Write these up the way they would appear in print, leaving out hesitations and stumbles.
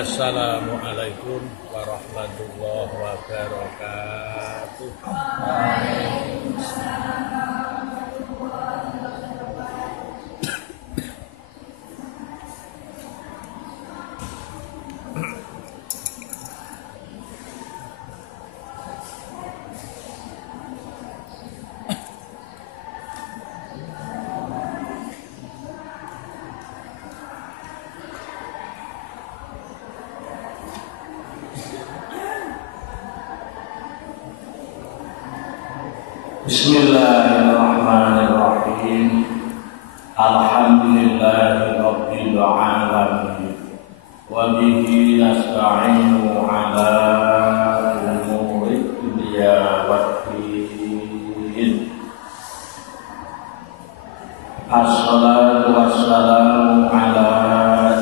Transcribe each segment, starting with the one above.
Assalamualaikum warahmatullahi wabarakatuh. Bismillahirrahmanirrahim. Alhamdulillahi rabbil alamin. Wa bihi nasta'inu ala umuri dunya waddin. Assalatu wassalamu ala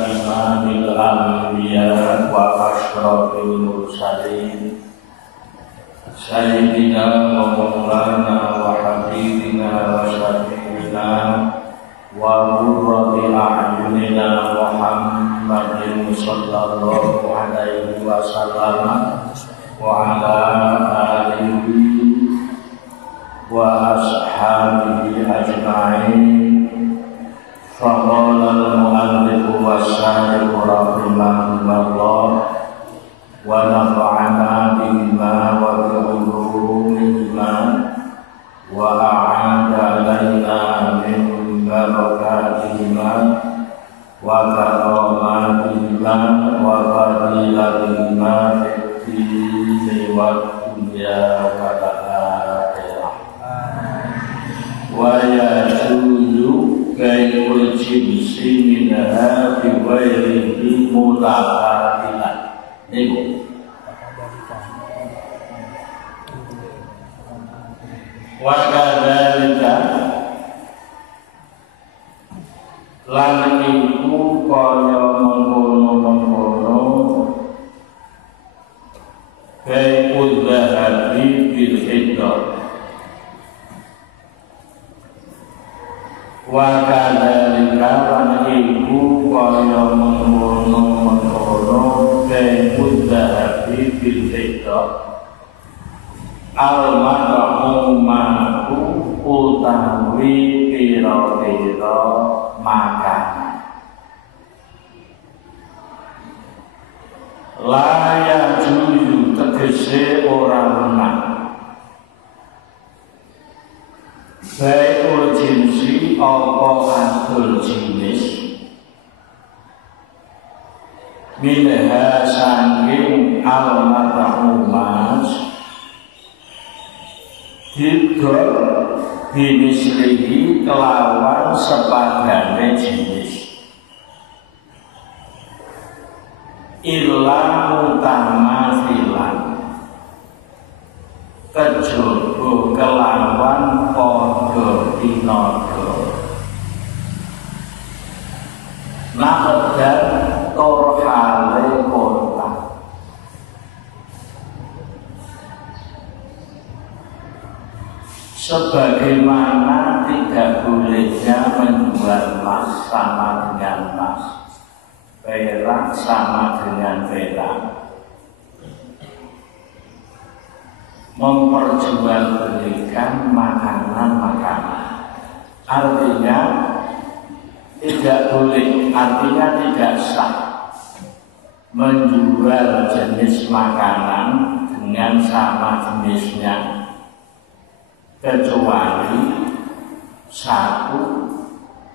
imamil anbiya wa asyrafil mursalin Sayyidina wa maulana wa habibina wa syafi'ina wa qurrati a'yunina Muhammadin sallallahu alaihi wasallam wa ala alihi wa ashabihi ajma'in. Faqala al-mu'allifu was-sadiqu rahimahullah wa nafa'ana bihima wa bi'ulumihima wa a'ada alaina min barakatihima wa karamatihima wa fadilatihima fid-dini wa dunya wa akhirah. Wa yajuzu kayyul jinsi minha bi ghairihi mutaqabilan. Niku wa kadzalika lan iku kaya mengkono-mengkono kayul dhahabi bil hiddah wa kadzalika lan iku kaya mengkono-mengkono kayul dhahabi bil hiddah al-mad'umatu utawi pira-pira makanan la yajuzu tegese ora menang baikul jinsi apa adul jinis minha sangking al-mad'umat hidol bimislihi kelawan sepadane jenis illa mutamatsilan kejaba kelawan padha pinada naqdan torhale kota sebagaimana tidak bolehnya menjual emas sama dengan emas, perak sama dengan perak, memperjualbelikan makanan-makanan. Artinya tidak boleh, artinya tidak sah menjual jenis makanan dengan sama jenisnya, kecuali satu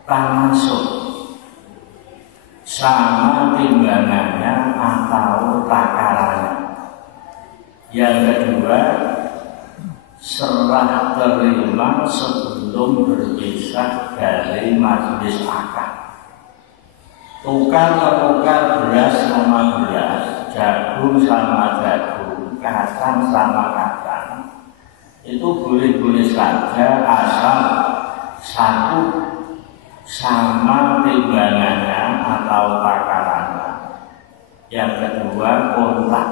termasuk sama timbangannya atau takarannya. Yang kedua, serah terima sebelum berpisah dari majelis akad. Tukar-menukar beras sama beras, jagung sama jagung, kacang sama kacang, itu boleh-boleh saja asal satu sama timbangannya atau takarannya. Yang kedua, kontak,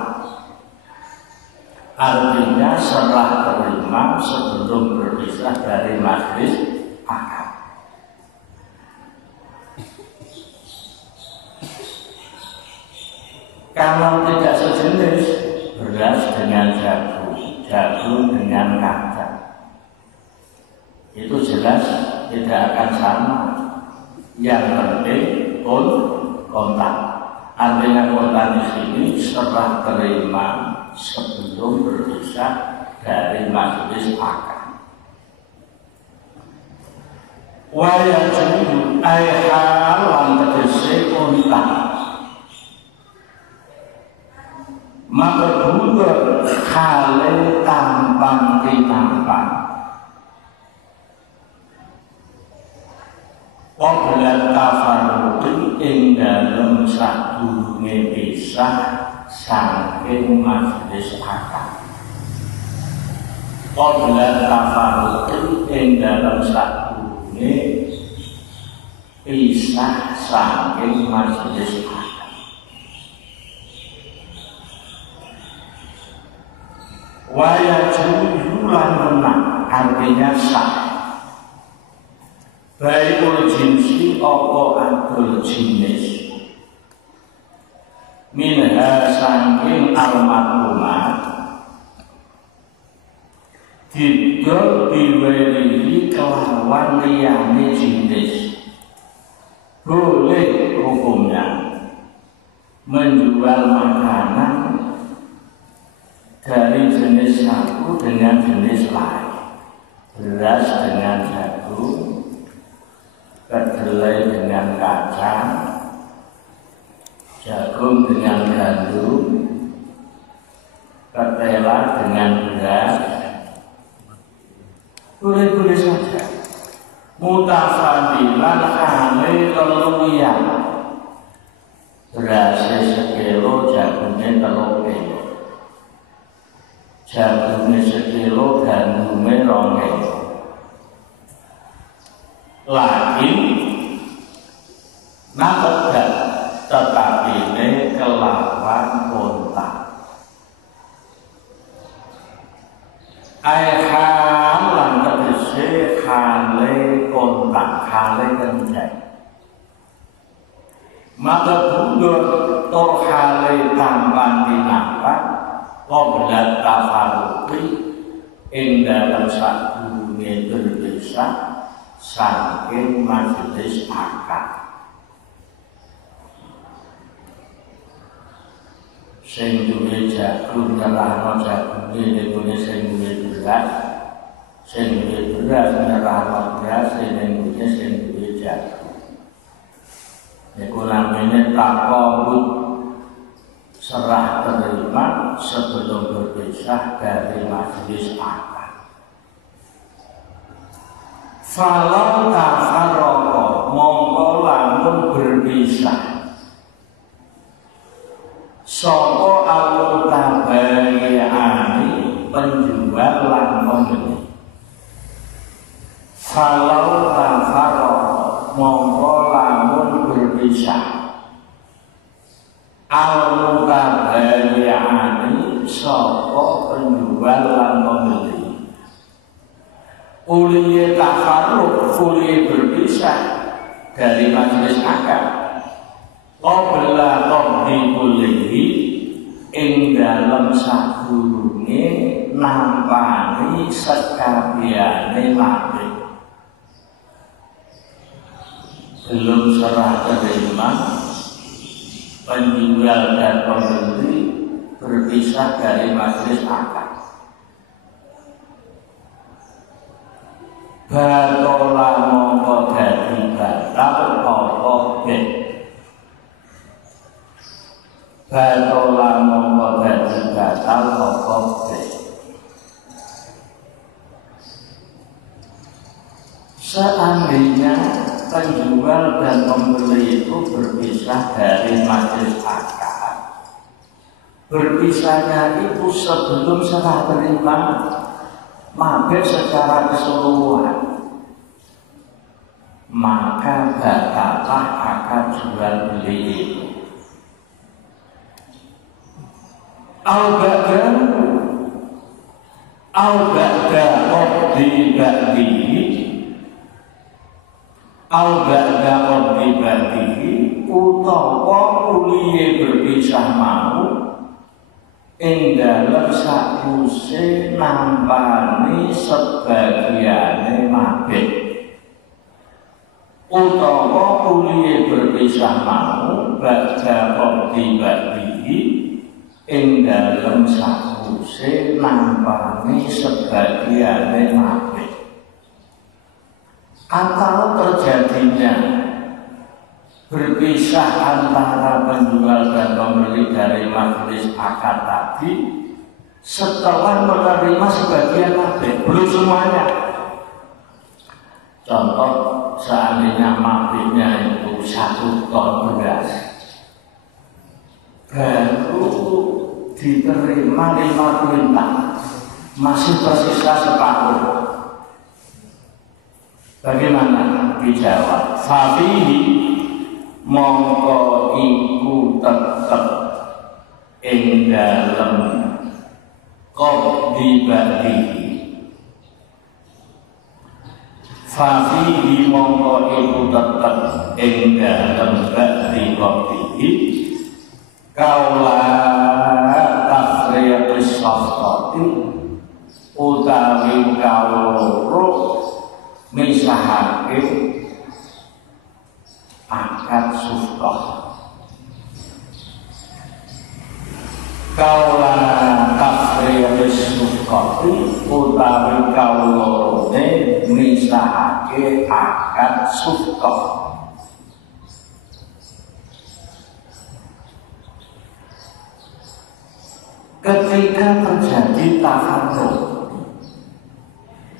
artinya serah terima sebelum berpisah dari majelis akad. jagung dengan kacang. Itu jelas tidak akan sama. Yang penting kontak. Artinya kontak di sini serah terima sebelum berpisah dari majelis akad. Waya judu ayhal lan tegese kontak. Maka budur kale tampang ditampang. Qabla tafarruqi ing dalem sadurunge pisah saking majelis akad. Qabla tafarruqi ing dalem sadurunge pisah saking majelis akad. Waya julan menang artinya sah. Baikul jinsi apa adul jenis minha saking almarhumah didol diwelihi kelawan liyane jenis. Boleh hukumnya menjual makanan dari jenis satu dengan jenis lain, beras dengan jagung, kedelai dengan kacang, jagung dengan gandum, ketela dengan beras, boleh-boleh saja. Mutafadilan kali keluian, berasnya sekilo, jagungnya 3 kilo, jagungnya sekilo, gandumnya 2 kilo. Lagi nakoda tetapi ini kelawan kontak. Ayham lan tegese hale kontak, hale kenjai. Maka bundur tur hale tampan dinampak qabla tafarruqi ing dalem sadurunge berpisah saking majelis akad. Sing duwe jagung nerahno jagunge ning sing duwe beras, sing duwe beras nerahno beras ning sing duwe jagung. Iku namanya takobut serah terima sebelum berpisah dari majelis akad. Falau tafarraqo mongko lamun berpisah sapa al-mutabayyani penjual lan pembeli. Falau tafarraqo mongko lamun berpisah al-mutabayyani sapa penjual lan pembeli. Uliye tafarruq, uliye berpisah dari majelis akad. Qabla qabdi ulihi ing dalem sadurunge nampani sekabehane mati. Belum serah terima penjual dan pembeli berpisah dari majelis akad. Batola mongko dadi batal apa ben. Batola mongko dadi batal apa ben. Seandainya penjual dan pembeli itu berpisah dari majelis akad, berpisahnya itu sebelum serah terima mabeh secara keseluruhan, maka batallah akad jual beli itu. Al-ba'da qabdi ba'dihi al-ba'da qabdi ba'dihi utawa uliye berpisah mau ing dalem sakuse nampani sebagiane mabit utawa kuliye berpisah mau baca badi ing dalem sakuse nampani sebagiane mabit. Atau terjadinya berpisah antara penjual dan pembeli dari majelis akad tadi setelah menerima sebagian mabit, belum semuanya. Contoh, seandainya mabitnya itu 1 ton beras, baru diterima 5 kuintal, masih tersisa separuh. Bagaimana? Dijawab, fafihi mongko iku tetep ing dalem qabdi badihi. Fafihi mongko iku tetep ing dalem badi qabdihi kaula tafriyatis safati utawi kawloro misahake akad sufqah. Kaula tafriyatis sufqati utawi kawlorone misahake akad sufqah. Ketika terjadi tafarruq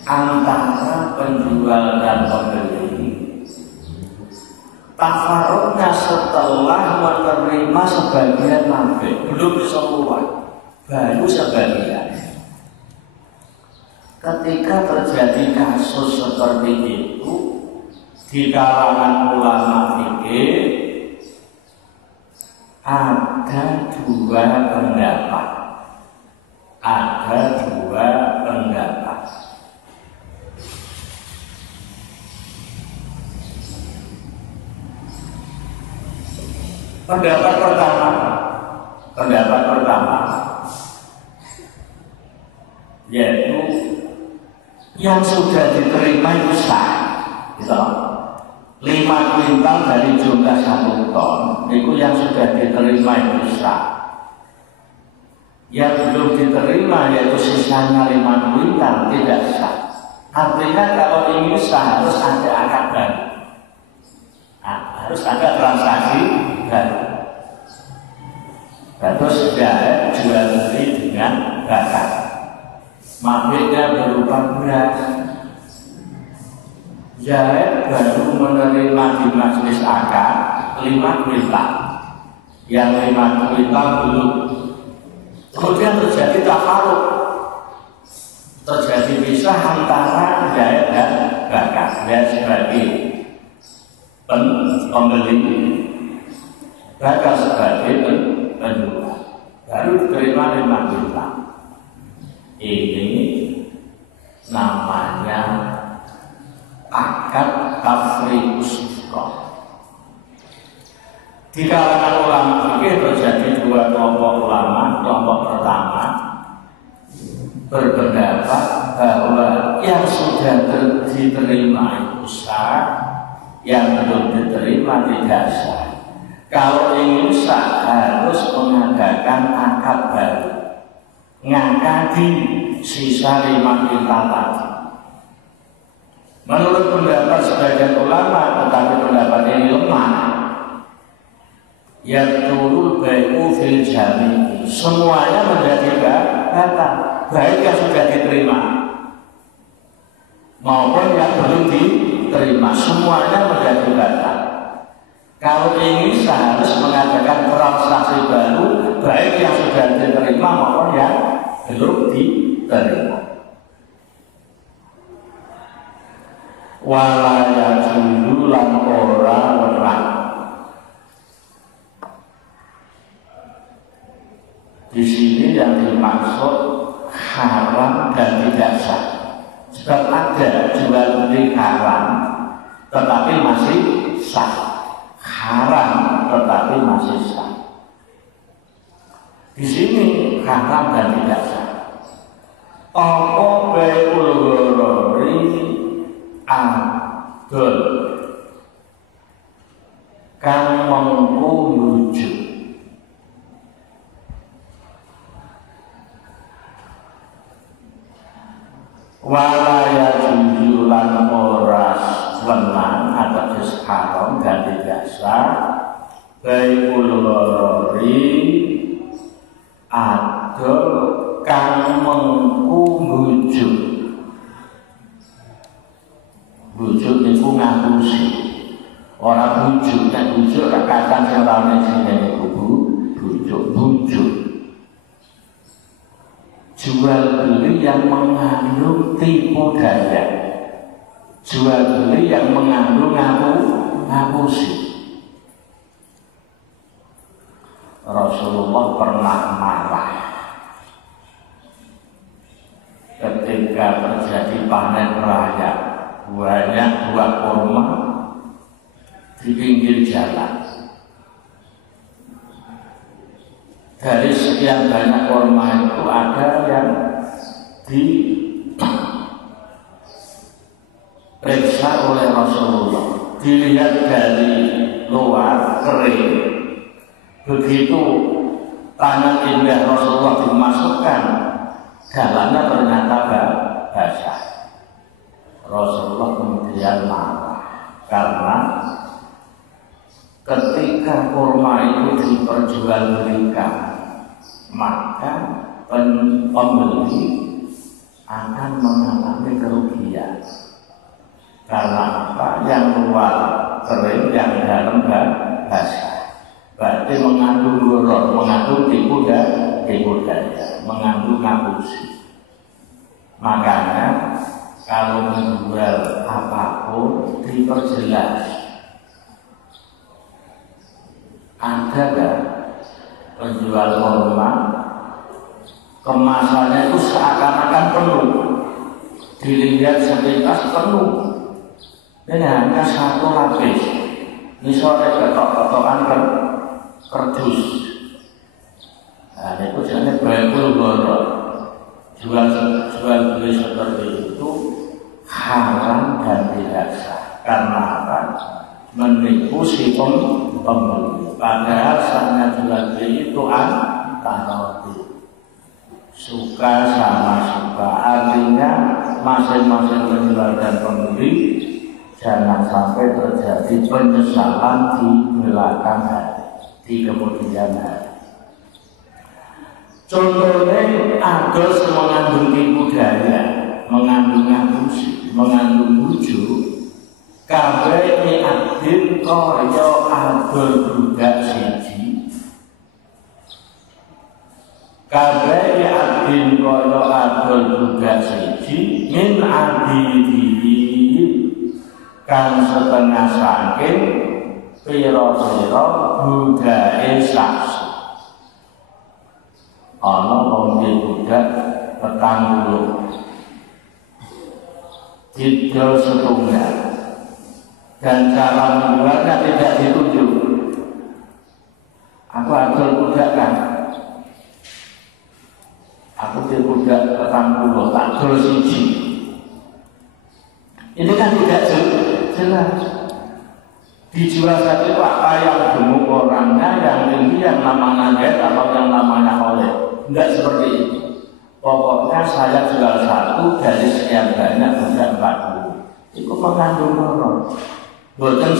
antara penjual dan pembeli, tafarruqnya setelah menerima sebagian mabit, belum semua, baru sebagian. Ketika terjadi kasus seperti itu di kalangan ulama fikih, ada 2 pendapat. Ada 2 pendapat. Pendapat pertama yaitu yang sudah diterima itu sah, gitu. 5 kuintal dari jumlah 1 ton itu yang sudah diterima itu sah. Yang belum diterima yaitu sisanya 5 kuintal tidak sah. Artinya kalau ini sah harus ada akad baru. Harus ada transaksi baru. Terus sudah jual beli dengan bakat. Mabitnya berupa beras. Jahet baru menerima di majelis akad 5 kuintal. Yang 5 kuintal belum. Kemudian terjadi tafarruq. Terjadi pisah antara jahet dan bakat. Dan sebagai pembeli, bakal sebagai penjual, baru diterima 5 juta. Ini namanya akad tafriqus sufqah. Di kalangan ulama fikih terjadi 2 kelompok ulama. Kelompok pertama berpendapat bahwa yang sudah diterima itu sah, yang belum diterima tidak sah. Kalau ingin sah harus mengadakan akad baru, ngakadi sisa 5 kuintal tadi. Menurut pendapat sebagian ulama, tetapi pendapat ini lemah, yatul bai'u fil jami', semuanya menjadi batal, baik yang sudah diterima maupun yang belum diterima, semuanya menjadi batal. Kalau ingin sah harus mengadakan transaksi baru, baik yang sudah diterima maupun yang belum diterima. Walaya julu lan ora werang. Di sini yang dimaksud haram dan tidak sah. Sebab ada jual beli haram tetapi masih sah, haram tetapi masih sah. Di sini haram dan tidak sah. Apa bai'ul gharari adol kang mengku wujud walaya jujulan oras wenang ateges haram dan tidak sah bai'ul gharari adol kang mengku wujud itu ngapusi orang bujuk, nek bujuk rakatan sing rame jenenge bujuk. Jual beli yang mengandung tipu daya, jual beli yang mengandung ngapusi. Rasulullah pernah marah ketika terjadi panen raya, banyak buah kurma di pinggir jalan. Dari sekian banyak kurma itu ada yang diperiksa oleh Rasulullah, dilihat dari luar kering, begitu tangan indah Rasulullah dimasukkan, dalamnya ternyata basah. Rasulullah kemudian marah karena ketika kurma itu diperjualbelikan, maka pembeli akan mengalami kerugian. Karena apa? Yang luar kering, yang dalam basah. Berarti mengandung gharar, mengandung tipu daya, mengandung ngapusi. Makanya kalau menjual apapun diperjelas. Ada kan penjual kurma kemasannya itu seakan-akan penuh, dilihat sepintas penuh, ini hanya satu lapis, ini sore ketok-ketokan kerdus. Nah itu jenisnya bai'ul gharar. Jual beli seperti itu haram dan tidak sah. Karena apa? Menipu si pembeli. Padahal sana jual beli itu antaroti, suka sama suka. Artinya masing-masing penjual dan pembeli jangan sampai terjadi penyesalan di belakang hari, di kemudian hari. Contohnya adol mengandung tipu daya, mengandung ngapusi, mengandung bujuk. Kabeh adil kaya adol budak siji. Kabeh adil kaya adol budak siji min adili kang setengah saking pira-pira budake saksi. Ana wong budak 40 didol setunggal, dan cara menjualnya tidak ditunjuk. Aku adol budak kan, aku di budak 40 tak dol siji. Ini kan tidak jelas. Dijual satu apa yang gemuk orangnya, yang tinggi yang namanya head atau yang namanya oleh. Tidak seperti itu. Pokoknya saya jual satu dari sekian banyak budak 40. Itu mengandung gharar. Boten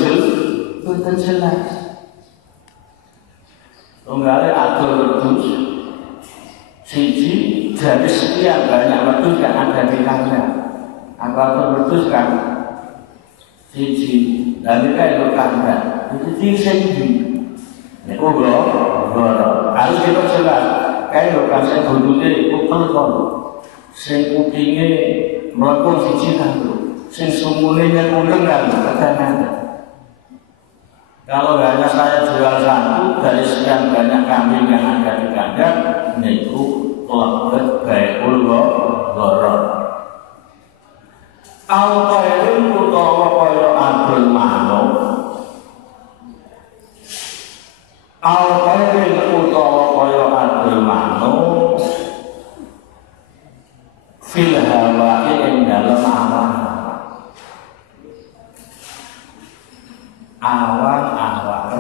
jelas. Tunggale adol wedhus siji dari sekian banyak wedhus yang ada di kandang. Aku adol wedhus kan siji, dan mereka itu kandang. Itu siji. Niku gharar. Harus diperjelas. Kayak lo kan saya budutnya kupel kon, saya kupingnya melengkung siji kan lo, saya sumulnya kuning kan, kadang-kadang. Kalau hanya saya jual satu dari sekian banyak kambing yang ada di kandang, niku lebet bai'ul gharar. Al-Qairin utawa kaya adol manuk. Al-Qairin utawa kaya adol manuk fil hawa'i ing dalem awan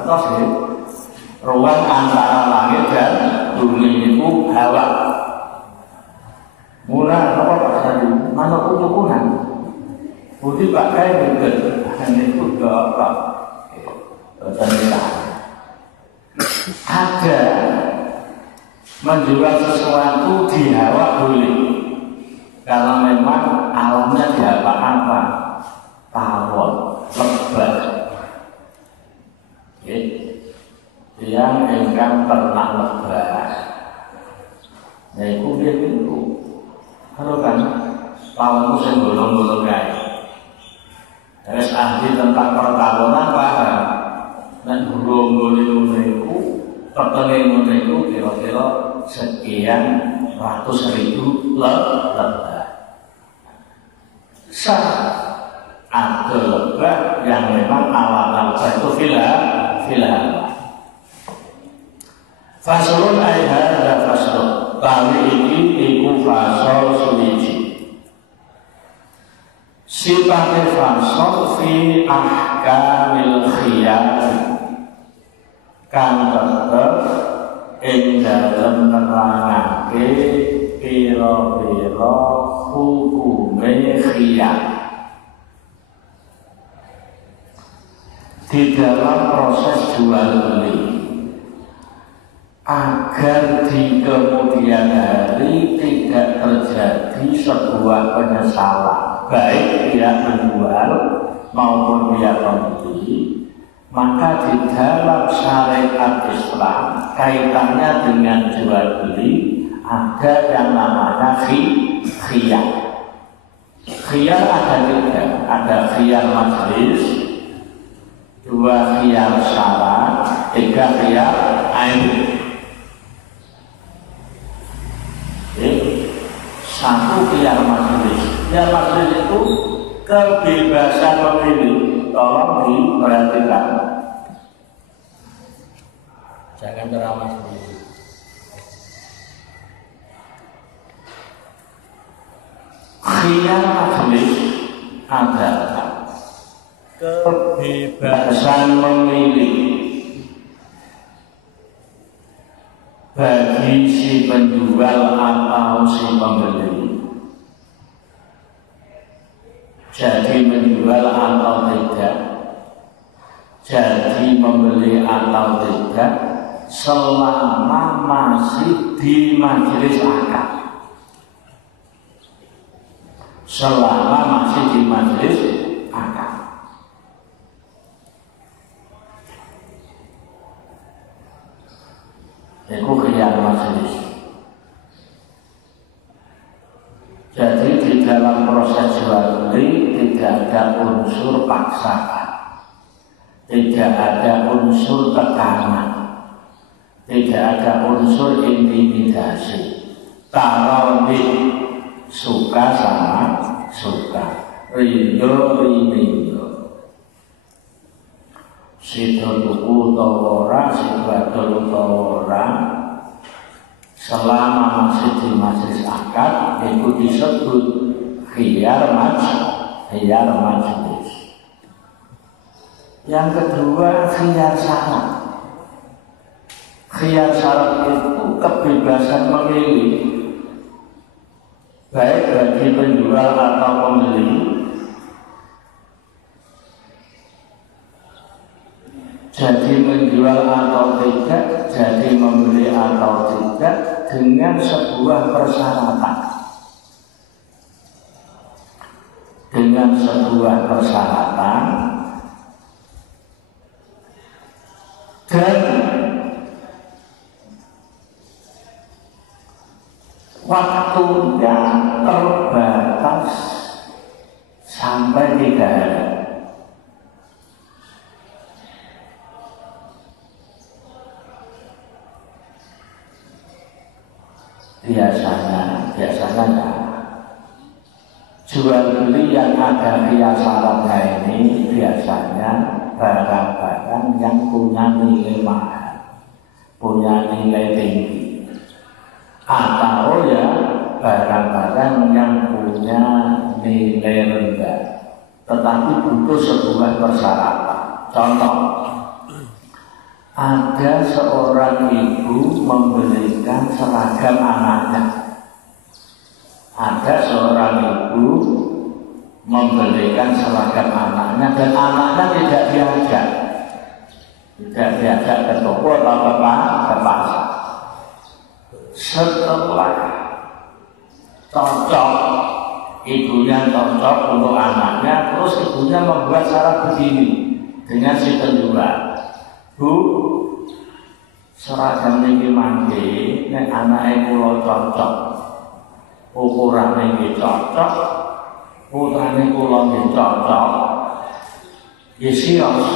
terus ya ruang antara langit dan bumi itu hawa. Mula apa Pak tadi? Mana kutukunan? Budi pakai betul, hanya itu doang. Ada menjual sesuatu di hawa boleh, kalau memang alamnya di apa-apa, tawon, lebat. Yang ingkang pernah lebat, yaitu dia itu. Kalau kan tawon itu saya bolong-bolong guys. Terus ahli tentang pertahunan paham. Dan bolong-bolong itu, pertemuan itu kira-kira sekian ratus ribu lebah. Sah ada lebah yang memang alam itu filah. Fasulun ayat dan fasul. Kali ini iku fasol suwiji. Sifatnya fasol fi ahkamil khiyar. Kan tetep ing dalem nerangake pira-pira hukume khiyar. Di dalam proses jual beli, agar di kemudian hari tidak terjadi sebuah penyesalan, baik pihak menjual maupun pihak membeli, maka di dalam syariat Islam kaitannya dengan jual beli ada yang namanya khiyar. Khiyar ada tiga, ada khiyar majlis, dua khiyar syarat, tiga khiyar ain. Satu khiyar majlis. Khiyar majlis itu kebebasan memilih. Tolong diperhatikan. Jangan ceramah sendiri. Khiyar majlis adalah kebebasan memilih bagi si penjual atau si pembeli. Jadi menjual atau tidak, jadi membeli atau tidak, selama masih di majelis akad. Selama masih di majelis akad. Itu khiyar majelis. Jadi di dalam proses jual beli tidak ada unsur paksaan, tidak ada unsur tekanan, tidak ada unsur intimidasi. Tarawih suka sama suka, ridho ridho. Sido tuku utawa ora, sido adol utawa ora, selama masih di majelis akad itu disebut khiyar majlis. Yang kedua khiyar syarat. Khiyar syarat itu kebebasan memilih, baik bagi penjual atau pembeli, jadi menjual atau tidak, jadi membeli atau tidak, dengan sebuah persyaratan. Dengan sebuah persyaratan dan waktunya terbatas sampai 3 hari. Biasanya enggak. Jual beli yang ada khiyar syaratnya ini biasanya barang-barang yang punya nilai mahal, punya nilai tinggi, atau ya barang barang-barang yang punya nilai rendah, tetapi butuh sebuah persyaratan. Contoh, ada seorang ibu membelikan seragam anaknya. Ada seorang ibu membelikan seragam anaknya dan anaknya tidak diajak ke toko atau ke pasar. Setelah cocok, ibunya cocok untuk anaknya, terus ibunya membuat syarat begini dengan si penjual, Bu, seragam ini mangke, nek anaknya kula cocok, ukuran ini cocok, putrane kula nggih cocok, sios.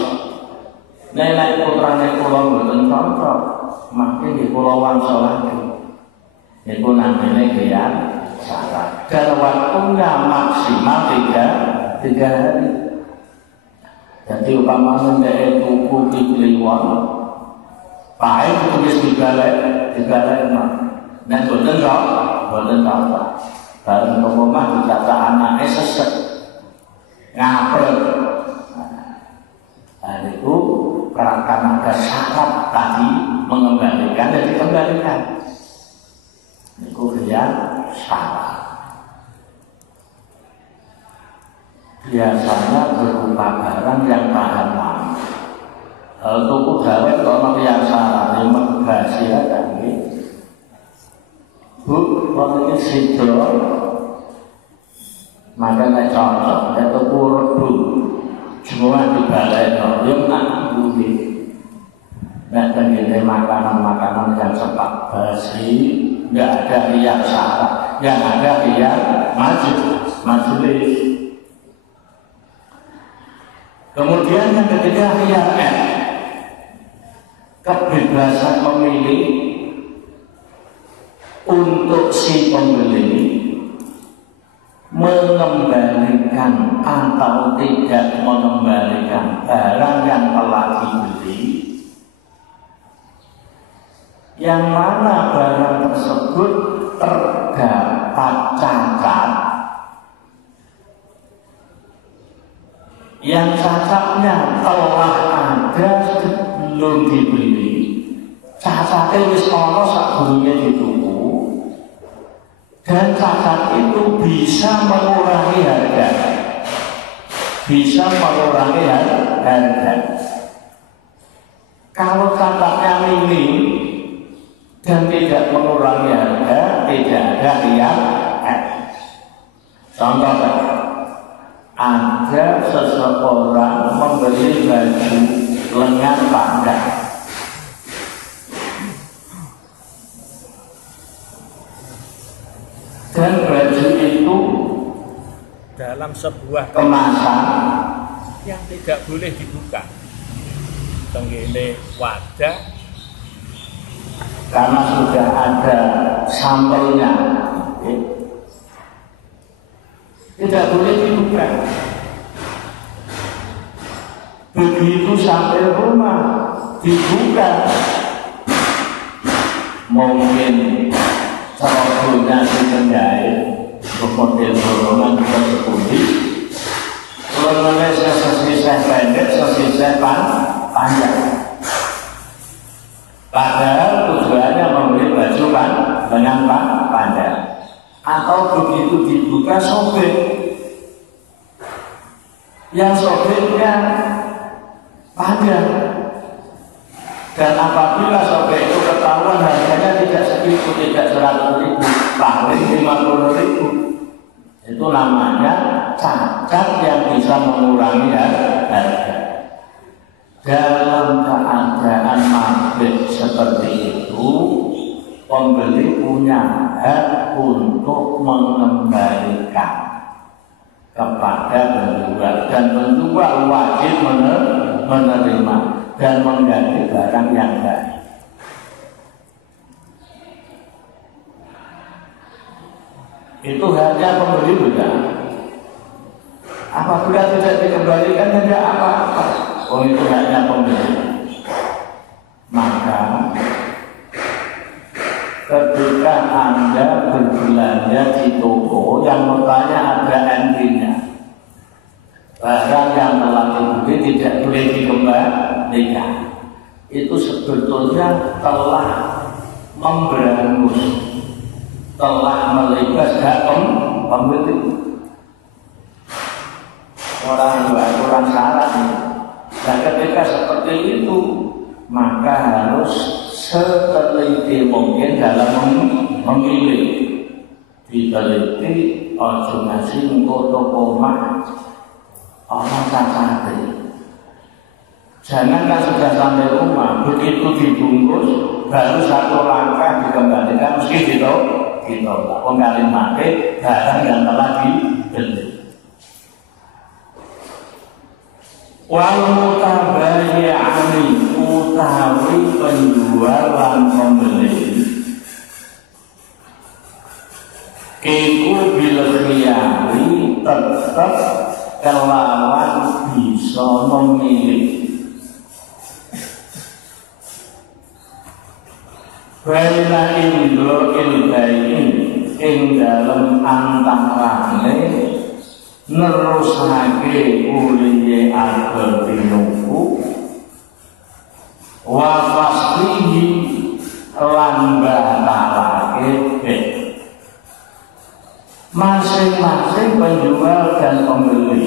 Nek putrane kula mboten cocok, mangke nggih kula wangsulake. Niku namanya gaya syarat. Dan waktunya maksimal 3 hari. Jadi umpamanya dari tuku di Kliwon, pahit tulis digalek nah boten cocok. Bareng ke rumah dikata anaknya sesek, ngapel. Nah itu karena ada syarat tadi mengembalikan dan dikembalikan. Itu dia syarat. Biasanya berupa barang yang tahan lama. Tuku gawe kalau yang syarat yang berhasil kan ini. Bu, kalau ini sidro, maka tidak cocok. Itu kurut bu, semua dibalik. Yang nak budi. Nah, begini makanan-makanan yang cepat basi, nggak ada yang syarat, yang ada yang majelis. Kemudian yang ketiga yang kebebasan memilih untuk si pembeli mengembalikan atau tidak mengembalikan barang yang telah dibeli, yang mana barang tersebut terdapat cacat, yang cacatnya telah ada sebelum dibeli, cacatnya wis ana sadurunge dituku, dan cacat itu bisa mengurangi harga, Kalau cacatnya minim dan tidak mengurangi harga, tidak ada yang contoh, ada seseorang membeli baju lengan panjang, dan baju itu dalam sebuah kemasan yang tidak boleh dibuka. Tenggene wadah karena sudah ada sampelnya, tidak boleh dibuka. Begitu sampai rumah dibuka, mungkin cerobohnya si penjahit model dorongan tersebut, lengannya sesisih pendek, sesisih panjang. Padahal tujuannya membeli baju dengan panjang. Atau begitu dibuka sobek, yang sobeknya panjang, dan apabila sobek itu ketahuan harganya tidak segitu, tidak 100.000, paling 50.000, itu namanya cacat yang bisa mengurangi harga. Dalam keadaan mabuk seperti itu, pembeli punya hak untuk mengembalikan kepada penjual, dan penjual wajib menerima dan mengganti barang yang baik. Itu haknya pembeli juga. Apabila tidak dikembalikan tidak apa-apa. Oh, itu haknya pembeli. Maka ketika ketika Anda berbelanja di toko yang notanya ada NT-nya, barang yang telah dibeli tidak boleh dikembalikan, itu sebetulnya telah memberangus, telah melibas hak pemilik. Orang syarat. Dan ketika seperti itu, maka harus seteliti mungkin dalam memilih. Diteliti, ojo ngasih engko toko mak orang sasate. Jangan kan sudah sampai rumah, begitu dibungkus, baru satu langkah dikembalikan, meski ditolak. Penggali mati barang yang telah dibeli. Wal mutabayyi'ani utawi penjual lan pembeli iku bil khiyari tetap kelawan bisa memilih. Baina indro ilbain ing dalem antarane nerusake uliye arep tinuku wa faslihi lan batalake masing-masing penjual dan pembeli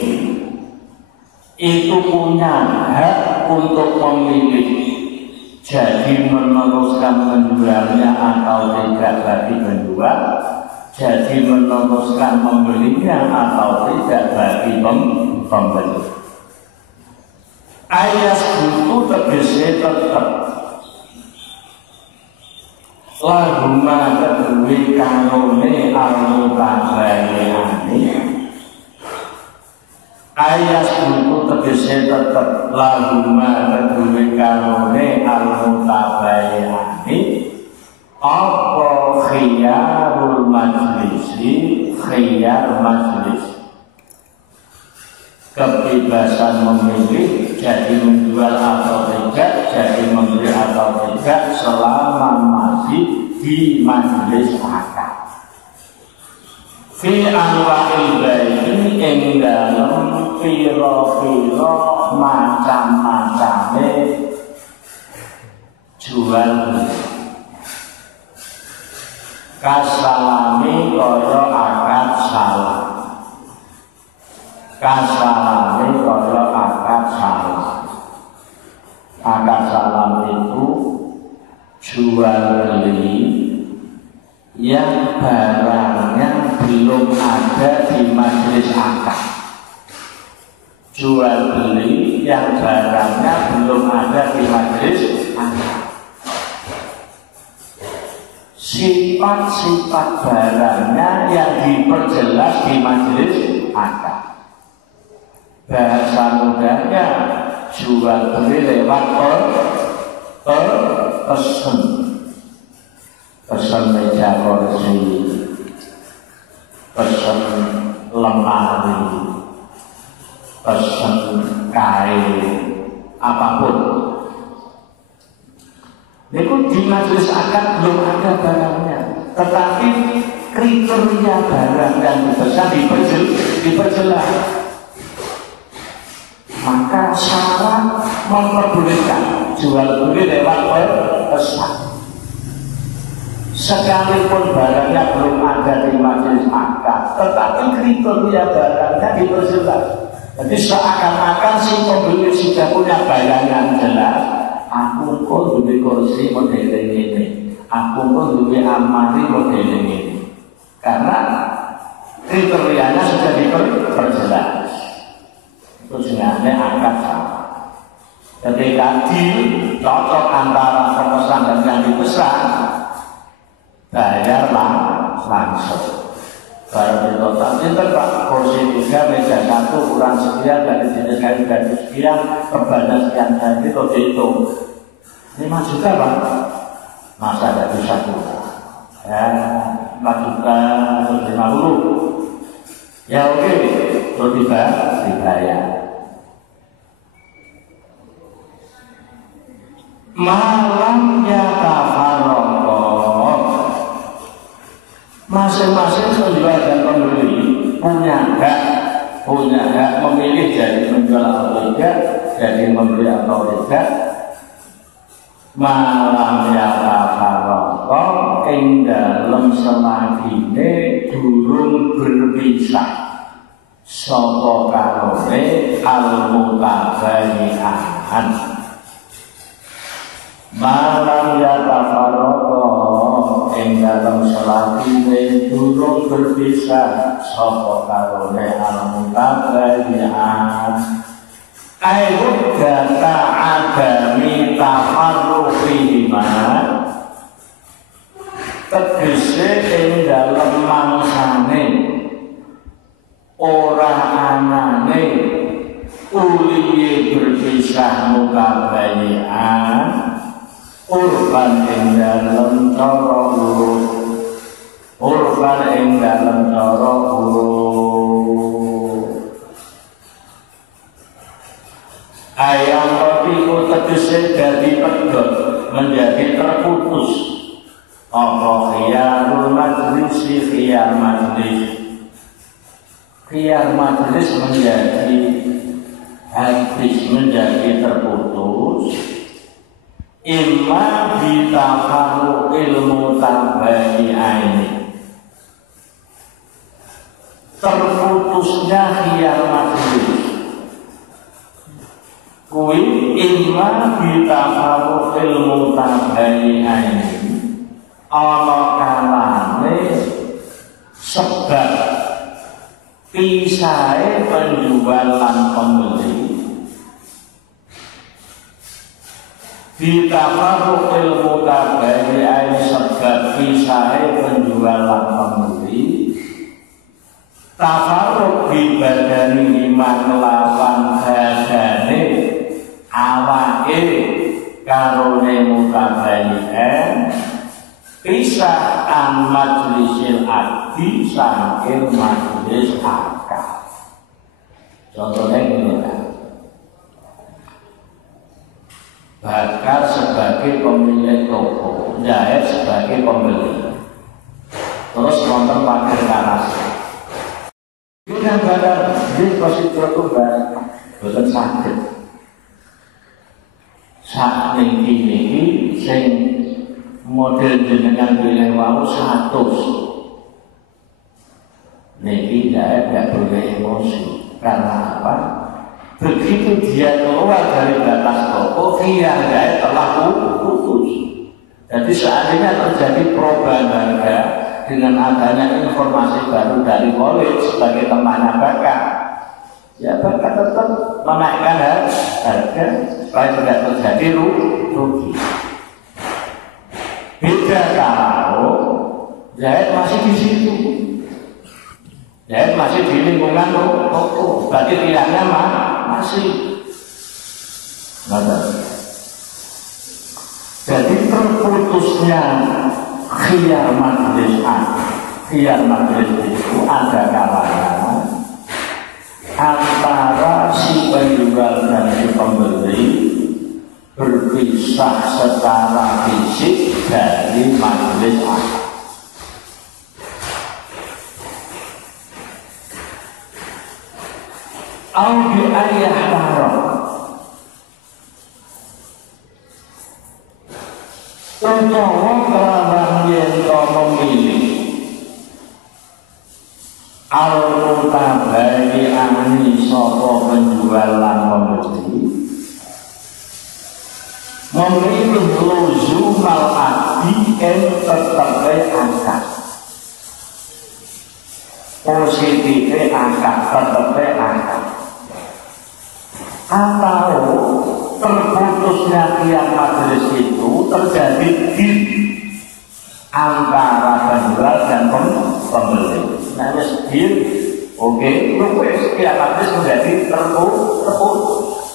itu punya hak untuk memilih, jadi meneruskan menjualnya atau tidak bagi penjual, jadi meneruskan membelinya atau tidak bagi pembeli. Ayat itu tegese tetap lahuma kedue kanone al-mutabayyi'ani. Ayat itu tegese tetap lahuma kedue kanone al-mutabayyi'ani. Apa khiyarul majlisi, khiyar majlis, kebebasan memilih, jadi menjual atau tidak, jadi membeli atau tidak, selama masih di majelis akad. Fi anwa'il bai'i ing dalem pira-pira macam-macame jual beli. Kasalami kaya akad salam, kasalami kaya akad salam. Akad salam itu jual beli yang barangnya belum ada di majelis akad, jual beli yang barangnya belum ada di majelis akad. Sifat-sifat barangnya yang diperjelas di majelis akad. Bahasa mudahnya jual beli lewat pesen, pesen meja kursi, pesen lemari, pesen kain, apapun. Itu di majelis akad belum ada barangnya, tetapi kriteria barang yang dipesan diperjelas. Maka syarat memperbolehkan jual beli lewat pesan. Sekalipun barangnya belum ada di majelis akad, tetapi kriteria barangnya diperjelas. Jadi seakan-akan si pembeli sudah punya bayangan jelas. Aku kok duwe kursi model ini, aku kok duwe almari model ini, karena kriterianya sudah diperjelas. Itu sebenarnya akad sama. Ketika cocok antara pemesan dan yang dipesan, bayar langsung. Baru total pinter Pak, kursi 3, meja 1 kurang sekian, dari sini sekali dari sekian, perbanyak sekian tadi kok dihitung 5 juta Pak, masa tidak bisa ya 4 juta 50 ya oke, terus dibayar. Malam ya tafarroqo masing-masing penjual dan pembeli punya hak memilih jadi menjual atau tidak, jadi membeli atau tidak. Malam yatafarraqa ing dalem selagine durung berpisah sapa karone al-mutabayi'an. Malam yatafarraqa ing dalem selagine durung berpisah sapa karone al-mutabayi'an. Ayo data adami tafarruqihima tegese ing dalem mangsane ora anane uliye berpisah mutabayi'an urban ing dalem cara urban ing dalem cara ayam kopiku tegese dadi pedhot menjadi terputus apa khiyarul majlis khiyar majlis menjadi habis menjadi terputus imma bitafaru ilmu tabayi'aini terputusnya khiyar majlis kui imma bitafaruqil mutabayi'aini ana kalane sebab pisahe penjual lan pembeli bitafaruqil mutabayi'aini sebab pisahe penjual lan pembeli tafaruq bi badani iman lawan badane awake karone mutabayi'an pisah an majlisil adi saking majlis akad. Contohnya ini kan bakar sebagai pemilik toko, jahit sebagai pembeli, terus nonton parkir garasi. Ini kan badar di positif tunggal betul sakit. Saat ini sing model jenengan pilih wau 100 niki tidak boleh emosi. Karena apa? Begitu dia keluar dari batas toko, dia telah putus. Jadi seandainya terjadi perubahan harga dengan adanya informasi baru dari Khalid sebagai temannya Bakar, ya Bakar tetap menaikkan harga supaya tidak terjadi rugi. Beda kalau Zaid masih di situ, Zaid masih di lingkungan toko, berarti pilihannya masih. Jadi terputusnya khiyar majlis itu ada kalanya antara si penjual dan si pembeli berpisah secara fisik dari majlis akad. Audi ayah tarok utawa kelawan yen memilih al-mutabayi'ani sapa penjual lan pembeli memilih luzumal adi tetepe akad positif akad tetepe akad atau terputusnya khiyar majlis itu terjadi di antara penjual dan pembeli. Nah, wis oke, wis khiyar majlis menjadi terputus.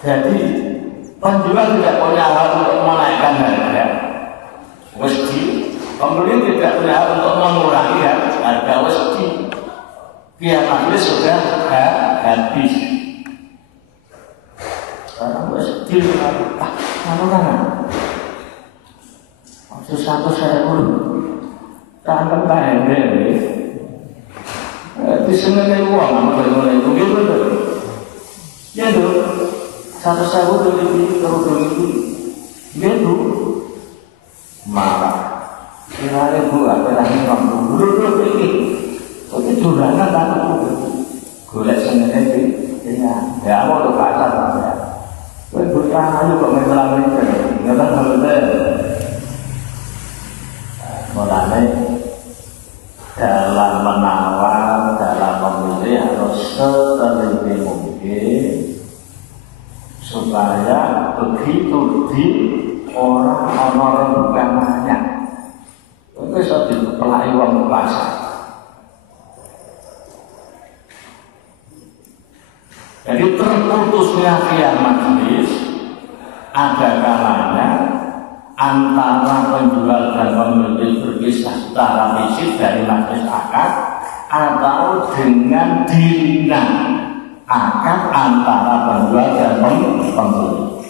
Jadi penjual tidak punya hak untuk menaikkan harga, mesti pembeli tidak punya hak untuk mengurangi harga, mesti khiyar majlis sudah habis. Sekarang mesti tangkep kae diseneni wong ngono iku gitu lho. Ya lho, 100.000 iki kerudung iki. Gitu. Marah. Kira-kira Bu lagi ngomong dulu iki. Kok dolanan aku golek senene iki. Ya mau lo pasar ya. Kowe bukan ayo kok melang iki. Ngoten mboten. Mulane dalam menawar, dalam memilih harus seteliti mungkin supaya begitu di orang bukan banyak itu bisa dipelai uang pasar. Jadi terputusnya khiyar majelis ada kalanya antara penjual dan pembeli berpisah secara fisik dari majelis akad atau dengan dina akad antara penjual dan pembeli.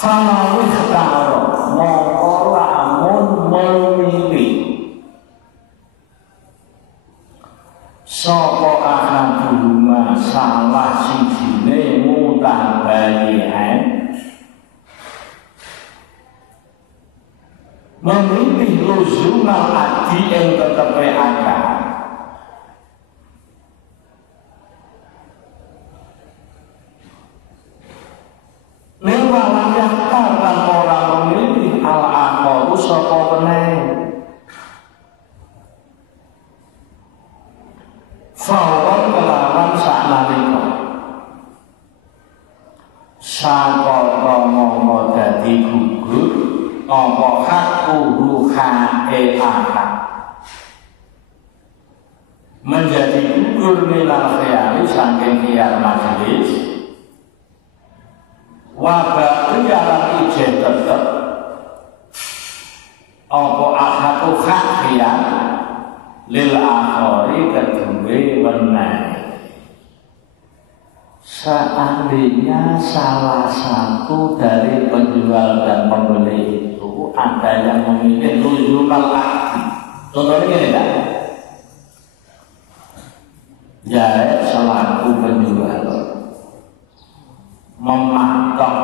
Kalau sekarang mau lamun memilih sapa ahaduma salah sijine mutabayi'an memilih luzumal adi yang tetap akad lewalan yang karena orang memilih al-akhoru sapa meneh fawon kelawan saknalika sapa ngomong dadi gugur apa hakuhu hae akad menjadi gugur minal khiyari saking khiyar majelis wabah yaran ijeh tetep apa ahatu khiyar lil akhori kedua menai. Seandainya salah satu dari penjual dan pembeli itu ada yang memilih luzumal akdi. Contohnya gini kan? Ya selaku penjual mematok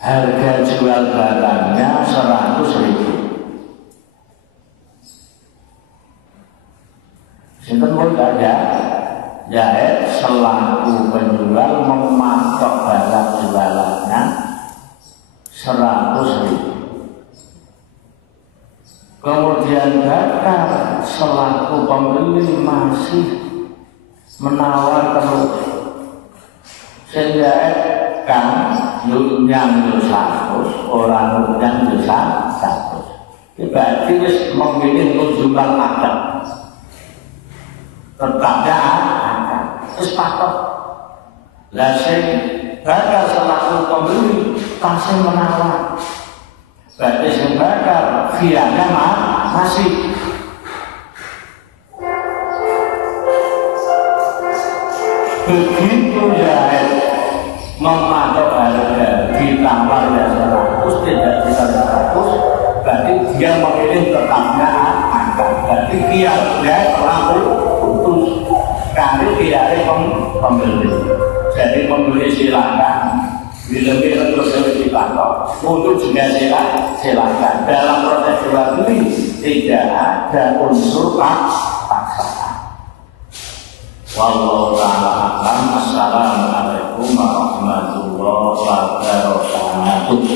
harga jual barangnya 100.000. Sinten pun ada Jaid selaku penjual mematok barang jualannya 100.000. Kemudian Bakar selaku pembeli masih menawar terus. Sehingga kan nyang 100, orang nyang 100. Berarti memilih luzumal akad. Tetapnya akan terus patok. Lah sing Bakar selaku pembeli tasih menawar. Berarti sing Bakar khiyarnya masih. Begitu ya mematok harga ditawar ya 100 tidak bisa 100, berarti dia memilih tetapnya akan. Berarti dia telah putus kali dia pembeli. Jadi pembeli silakan, bila-bila terus dipatok, untuk juga silakan. Dalam proses jual beli tidak ada unsur paksaan. Wallahu ta'ala a'lam. Assalamualaikum warahmatullahi wabarakatuh.